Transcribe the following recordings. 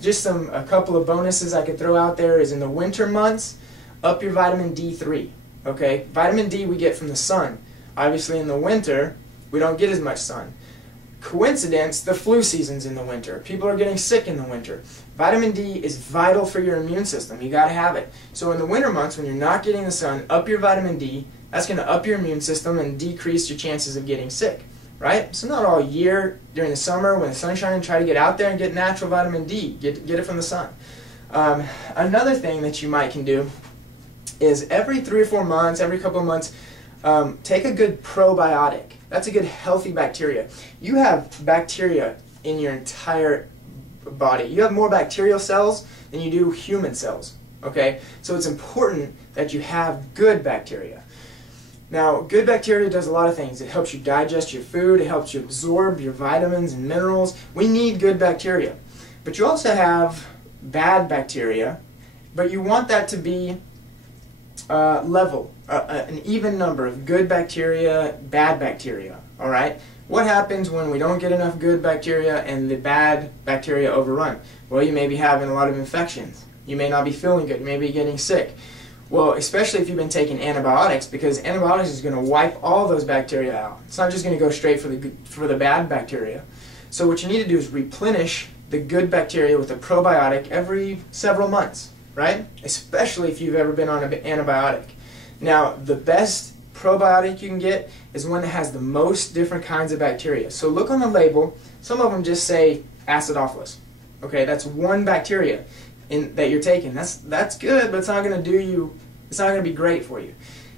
Just a couple of bonuses I could throw out there is in the winter months, up your vitamin D3. Okay, vitamin D we get from the sun. Obviously in the winter, we don't get as much sun. Coincidence, the flu season's in the winter. People are getting sick in the winter. Vitamin D is vital for your immune system. You gotta have it. So in the winter months, when you're not getting the sun, up your vitamin D. That's gonna up your immune system and decrease your chances of getting sick. Right? So not all year during the summer when the sun's shining, try to get out there and get natural vitamin D. Get it from the sun. Another thing that you can do is every 3 or 4 months, every couple of months, take a good probiotic. That's a good healthy bacteria. You have bacteria in your entire body. You have more bacterial cells than you do human cells. Okay? So it's important that you have good bacteria. Now, good bacteria does a lot of things. It helps you digest your food. It helps you absorb your vitamins and minerals. We need good bacteria. But you also have bad bacteria, but you want that to be level, an even number of good bacteria, bad bacteria. All right? What happens when we don't get enough good bacteria and the bad bacteria overrun? Well, you may be having a lot of infections. You may not be feeling good. You may be getting sick. Well, especially if you've been taking antibiotics, because antibiotics is going to wipe all those bacteria out. It's not just going to go straight for the bad bacteria. So what you need to do is replenish the good bacteria with a probiotic every several months, right? Especially if you've ever been on an antibiotic. Now, the best probiotic you can get is one that has the most different kinds of bacteria. So look on the label. Some of them just say acidophilus. Okay, that's one bacteria that you're taking. That's good, but it's not going to do you. It's not going to be great for you.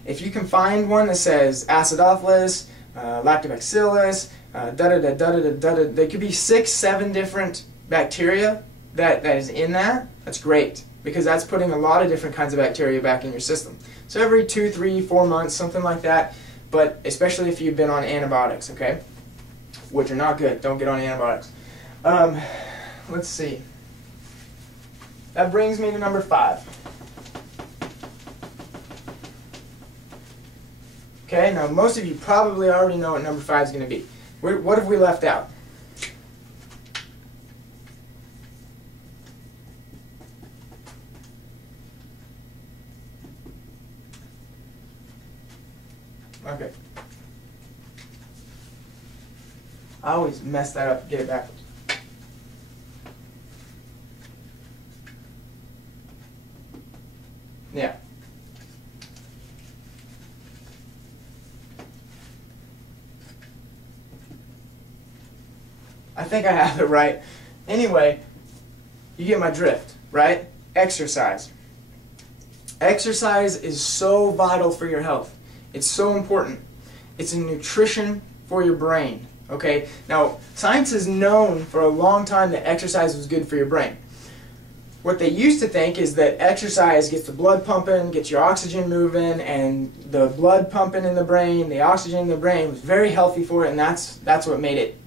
If you can find one that says acidophilus, lactobacillus, there could be 6, 7 different bacteria that is in that. That's great, because that's putting a lot of different kinds of bacteria back in your system. So every 2, 3, 4 months, something like that. But especially if you've been on antibiotics, okay, which are not good. Don't get on antibiotics. Let's see. That brings me to number 5. Okay, now most of you probably already know what number 5 is going to be. What have we left out? Okay. I always mess that up and get it backwards. Yeah. I think I have it right. Anyway, you get my drift, right? Exercise. Exercise is so vital for your health. It's so important. It's a nutrition for your brain, okay? Now, science has known for a long time that exercise was good for your brain. What they used to think is that exercise gets the blood pumping, gets your oxygen moving, and the blood pumping in the brain, the oxygen in the brain was very healthy for it, and that's what made it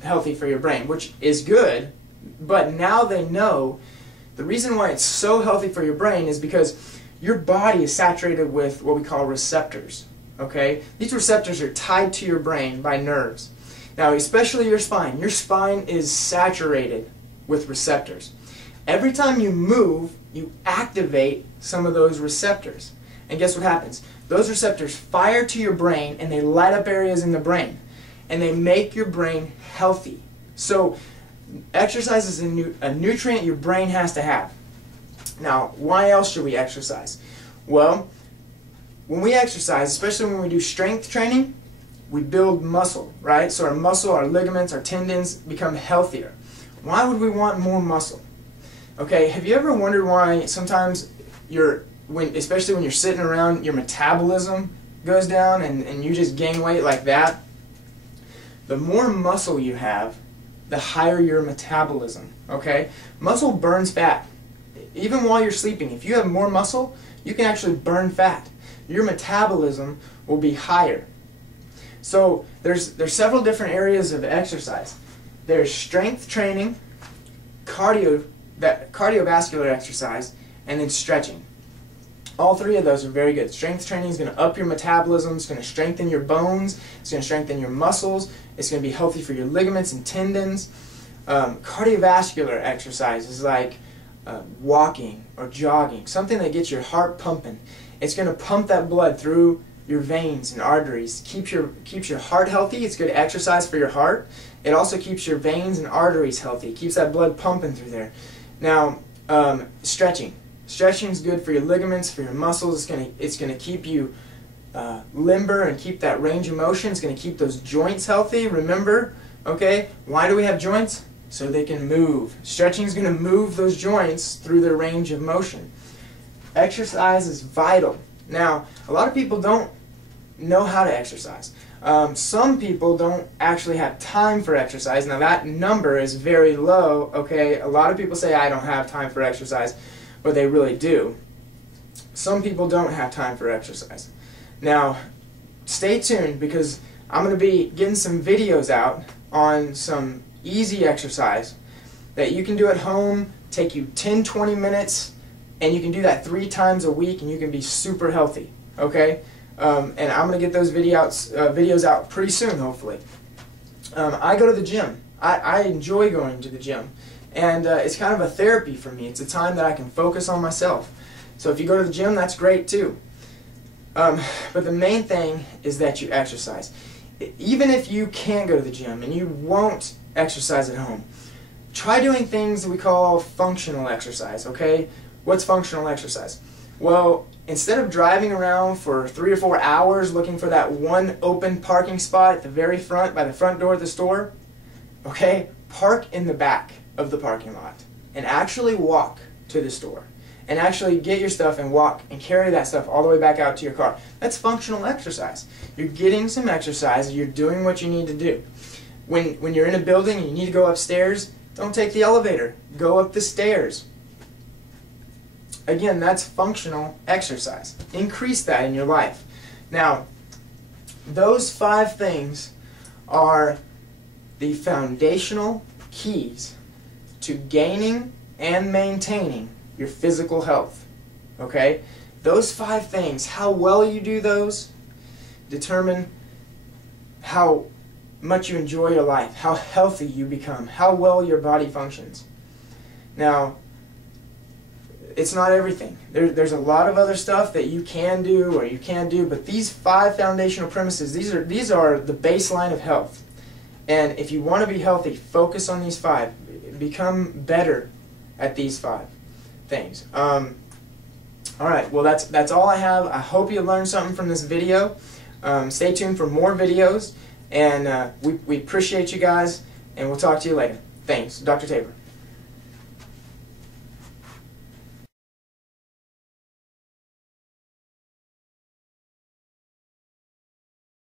healthy for your brain, which is good. But now they know the reason why it's so healthy for your brain is because your body is saturated with what we call receptors. Okay? These receptors are tied to your brain by nerves. Now, especially your spine. Your spine is saturated with receptors. Every time you move, you activate some of those receptors. And guess what happens? Those receptors fire to your brain and they light up areas in the brain. And they make your brain healthy. So exercise is a nutrient your brain has to have. Now, why else should we exercise? Well, when we exercise, especially when we do strength training, we build muscle, right? So our muscle, our ligaments, our tendons become healthier. Why would we want more muscle? Okay, have you ever wondered why sometimes especially when you're sitting around, your metabolism goes down and you just gain weight like that? The more muscle you have, the higher your metabolism, okay? Muscle burns fat. Even while you're sleeping, if you have more muscle, you can actually burn fat. Your metabolism will be higher. So there's several different areas of exercise. There's strength training, cardiovascular exercise, and then stretching. All 3 of those are very good. Strength training is going to up your metabolism, it's going to strengthen your bones, it's going to strengthen your muscles, it's going to be healthy for your ligaments and tendons. Cardiovascular exercises like walking or jogging, something that gets your heart pumping. It's going to pump that blood through your veins and arteries, keeps your heart healthy. It's good exercise for your heart. It also keeps your veins and arteries healthy, keeps that blood pumping through there. Now, stretching. Stretching is good for your ligaments, for your muscles. It's gonna keep you limber and keep that range of motion. It's gonna keep those joints healthy. Remember, okay? Why do we have joints? So they can move. Stretching is gonna move those joints through their range of motion. Exercise is vital. Now, a lot of people don't know how to exercise. Some people don't actually have time for exercise. Now that number is very low, okay? A lot of people say, I don't have time for exercise, but they really do. Some people don't have time for exercise. Now, stay tuned because I'm going to be getting some videos out on some easy exercise that you can do at home, take you 10-20 minutes, and you can do that 3 times a week and you can be super healthy, okay? And I'm going to get those videos out pretty soon, hopefully. I go to the gym. I enjoy going to the gym. And it's kind of a therapy for me. It's a time that I can focus on myself. So if you go to the gym, that's great too. But the main thing is that you exercise. Even if you can't go to the gym and you won't exercise at home, try doing things we call functional exercise, okay? What's functional exercise? Well, instead of driving around for 3 or 4 hours looking for that one open parking spot at the very front, by the front door of the store, okay, park in the back of the parking lot and actually walk to the store and actually get your stuff and walk and carry that stuff all the way back out to your car. That's functional exercise. You're getting some exercise, you're doing what you need to do. When you're in a building and you need to go upstairs, don't take the elevator, go up the stairs. Again, that's functional exercise. Increase that in your life. Now, those 5 things are the foundational keys to gaining and maintaining your physical health. Okay? Those 5 things, how well you do those, determine how much you enjoy your life, how healthy you become, how well your body functions. Now, it's not everything. There's a lot of other stuff that you can do or you can't do, but these 5 foundational premises, these are the baseline of health. And if you want to be healthy, focus on these 5. Become better at these 5 things. All right, well that's all I have. I hope you learned something from this video. Stay tuned for more videos, and we appreciate you guys, and we'll talk to you later. Thanks, Dr. Tabor.